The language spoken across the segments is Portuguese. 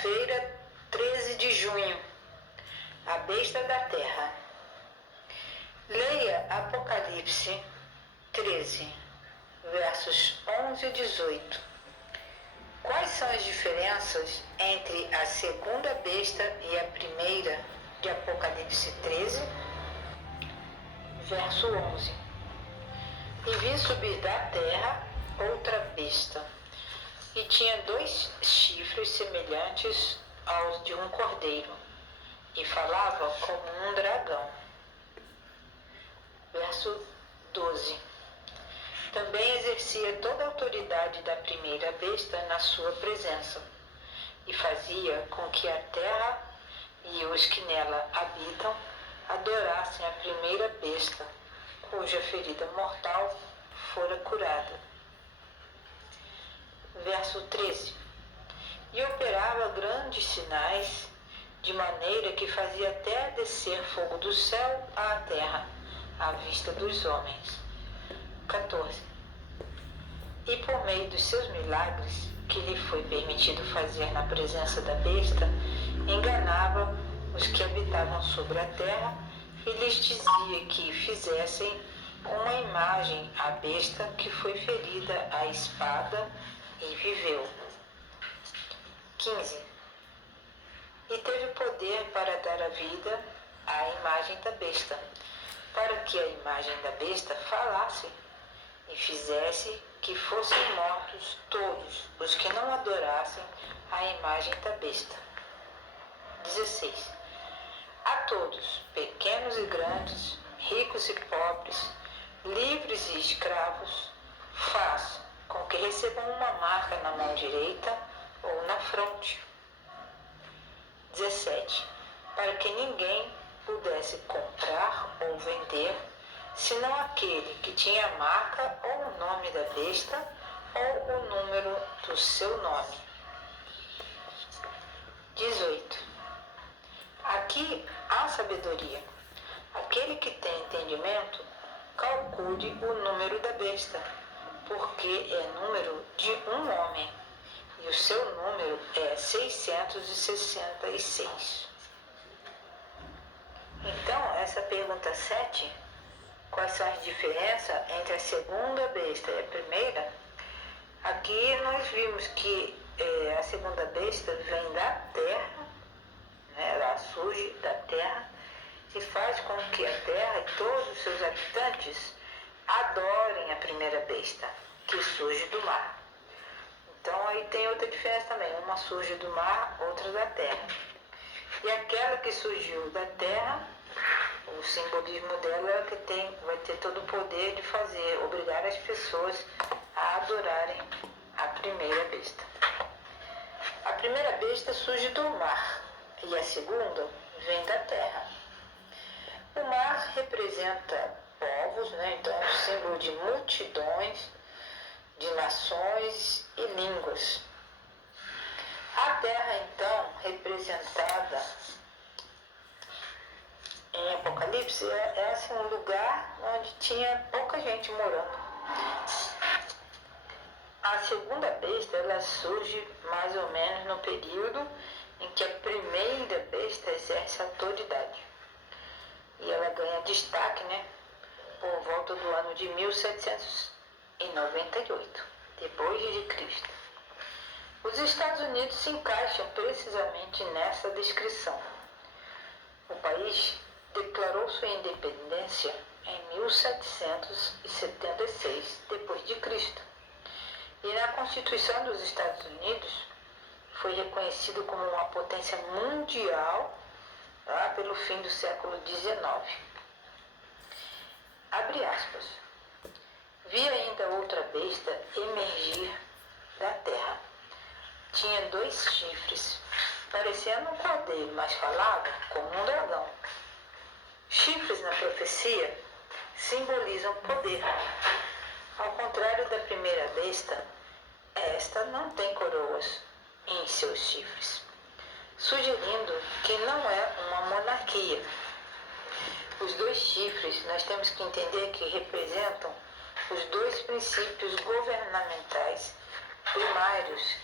Quinta-feira, 13 de junho, a besta da terra. Leia Apocalipse 13, versos 11 e 18. Quais são as diferenças entre a segunda besta e a primeira de Apocalipse 13? Verso 11. E vi subir da terra outra besta, e tinha 2 chifres semelhantes aos de um cordeiro, e falava como um dragão. Verso 12. Também exercia toda a autoridade da primeira besta na sua presença, e fazia com que a terra e os que nela habitam adorassem a primeira besta, cuja ferida mortal fora curada. Verso 13. E operava grandes sinais, de maneira que fazia até descer fogo do céu à terra, à vista dos homens. 14. E por meio dos seus milagres, que lhe foi permitido fazer na presença da besta, enganava os que habitavam sobre a terra e lhes dizia que fizessem uma imagem à besta que foi ferida à espada e viveu. 15. E teve poder para dar a vida à imagem da besta, para que a imagem da besta falasse e fizesse que fossem mortos todos os que não adorassem a imagem da besta. 16. A todos, pequenos e grandes, ricos e pobres, livres e escravos, faz com que recebam uma marca na mão direita ou na fronte. 17. Para que ninguém pudesse comprar ou vender, senão aquele que tinha a marca ou o nome da besta ou o número do seu nome. 18. Aqui há sabedoria. Aquele que tem entendimento, calcule o número da besta, porque é número de um homem, e o seu número é 666. Então, essa pergunta 7, quais são as diferenças entre a segunda besta e a primeira? Aqui nós vimos que a segunda besta vem da terra, né, ela surge da terra e faz com que a terra e todos os seus habitantes adorem a primeira besta, que surge do mar. Então aí tem outra diferença também, uma surge do mar, outra da terra. E aquela que surgiu da terra, o simbolismo dela é que vai ter todo o poder de obrigar as pessoas a adorarem a primeira besta. A primeira besta surge do mar e a segunda vem da terra. O mar representa povos, né? Então é um símbolo de multidões, de nações e línguas. A terra, então, representada em Apocalipse, é assim, um lugar onde tinha pouca gente morando. A segunda besta, ela surge mais ou menos no período em que a primeira besta exerce autoridade. E ela ganha destaque, né, por volta do ano de 1798, depois de Cristo. Os Estados Unidos se encaixam precisamente nessa descrição. O país declarou sua independência em 1776, depois de Cristo. E na Constituição dos Estados Unidos foi reconhecido como uma potência mundial lá pelo fim do século XIX. Abre aspas. Vi ainda outra besta emergir da terra. Tinha 2 chifres, parecendo um cordeiro, mas falava como um dragão. Chifres na profecia simbolizam poder. Ao contrário da primeira besta, esta não tem coroas em seus chifres, sugerindo que não é uma monarquia. Os 2 chifres nós temos que entender que representam os 2 princípios governamentais primários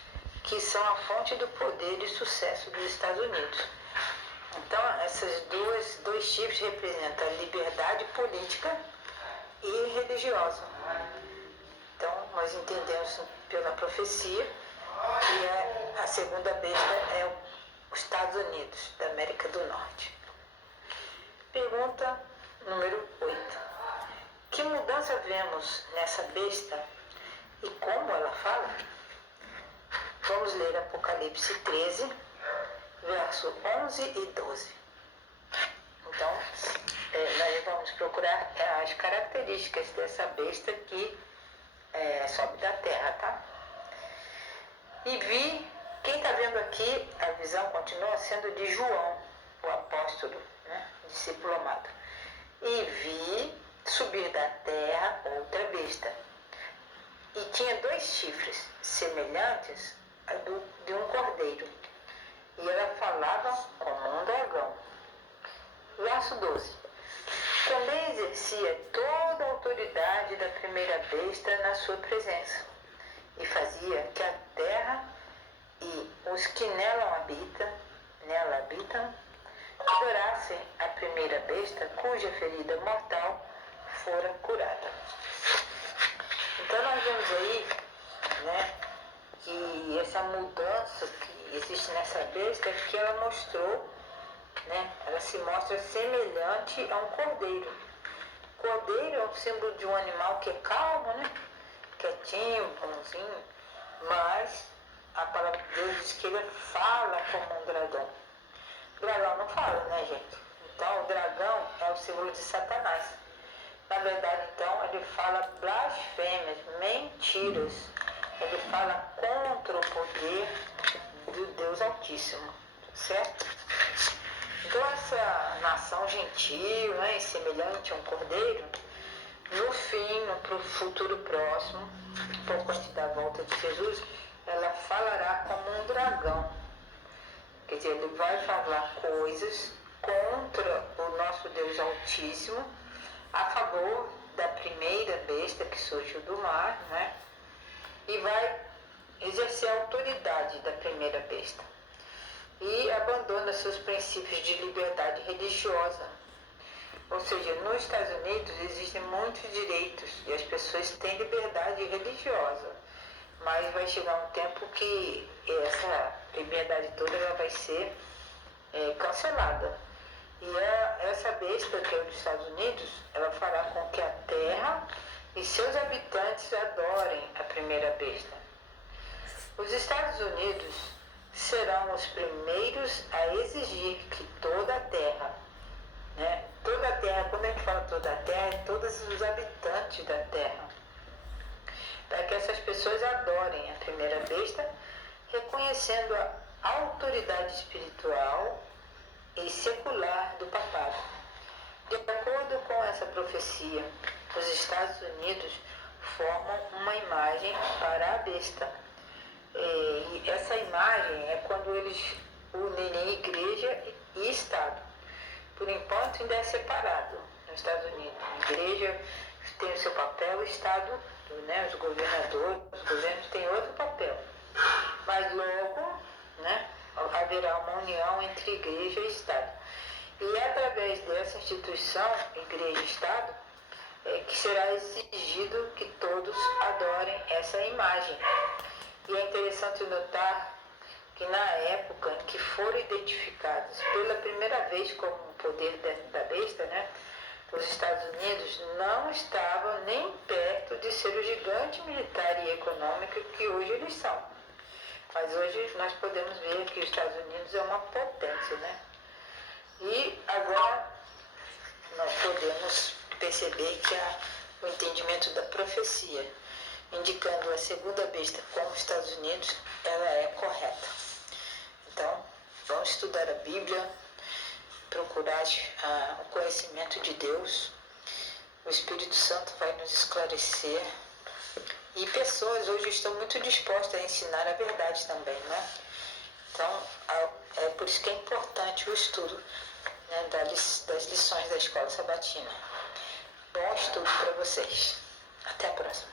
que são a fonte do poder e sucesso dos Estados Unidos. Então, esses dois tipos representam a liberdade política e religiosa. Então, nós entendemos pela profecia que a segunda besta é os Estados Unidos da América do Norte. Pergunta número 8. Que mudança vemos nessa besta e como ela fala? Vamos ler Apocalipse 13, verso 11 e 12. Então, nós vamos procurar as características dessa besta que sobe da terra, tá? E vi, quem está vendo aqui, a visão continua sendo de João, o apóstolo, né? Discípulo amado. E vi subir da terra outra besta. E tinha 2 chifres, semelhantes de um cordeiro. E ela falava como um dragão. Verso 12. Também exercia toda a autoridade da primeira besta na sua presença, e fazia que a terra e os que nela habitam, adorassem a primeira besta, cuja ferida mortal fora curada. Então nós vemos aí, né, que essa mudança que existe nessa besta é que ela mostrou, né, ela se mostra semelhante a um cordeiro. Cordeiro é um símbolo de um animal que é calmo, né, quietinho, bonzinho, mas a palavra de Deus diz que ele fala como um dragão. O dragão não fala, né, gente? Então o dragão é o símbolo de Satanás. Na verdade, então, ele fala blasfêmias, mentiras. Ele fala contra o poder do Deus Altíssimo, certo? Então, essa nação gentil, né, semelhante a um cordeiro, no fim, no futuro próximo, pouco antes da volta de Jesus, ela falará como um dragão. Quer dizer, ele vai falar coisas contra o nosso Deus Altíssimo, a favor da primeira besta que surgiu do mar, né? E vai exercer a autoridade da primeira besta. E abandona seus princípios de liberdade religiosa. Ou seja, nos Estados Unidos existem muitos direitos e as pessoas têm liberdade religiosa. Mas vai chegar um tempo que essa liberdade toda ela vai ser cancelada. E essa besta que é dos Estados Unidos, ela fará com que a terra e seus habitantes adorem a primeira besta. Os Estados Unidos serão os primeiros a exigir que toda a terra, né? Toda a terra, quando a gente fala toda a terra, é todos os habitantes da terra, para que essas pessoas adorem a primeira besta, reconhecendo a autoridade espiritual e secular do papado. De acordo com essa profecia, os Estados Unidos formam uma imagem para a besta. E essa imagem é quando eles unem igreja e Estado. Por enquanto ainda é separado nos Estados Unidos. A igreja tem o seu papel, o Estado, né, os governadores, os governos têm outro papel. Mas logo, né, haverá uma união entre igreja e Estado. E é através dessa instituição, igreja e Estado, que será exigido que todos adorem essa imagem. E é interessante notar que na época em que foram identificados pela primeira vez como o poder da besta, né, os Estados Unidos não estavam nem perto de ser o gigante militar e econômico que hoje eles são. Mas hoje nós podemos ver que os Estados Unidos é uma potência, né? E agora nós podemos perceber que o entendimento da profecia, indicando a segunda besta como os Estados Unidos, ela é correta. Então, vamos estudar a Bíblia, procurar o conhecimento de Deus. O Espírito Santo vai nos esclarecer. E pessoas hoje estão muito dispostas a ensinar a verdade também, né? Então, é por isso que é importante o estudo, né, das lições da Escola Sabatina. Bom estudo para vocês. Até a próxima.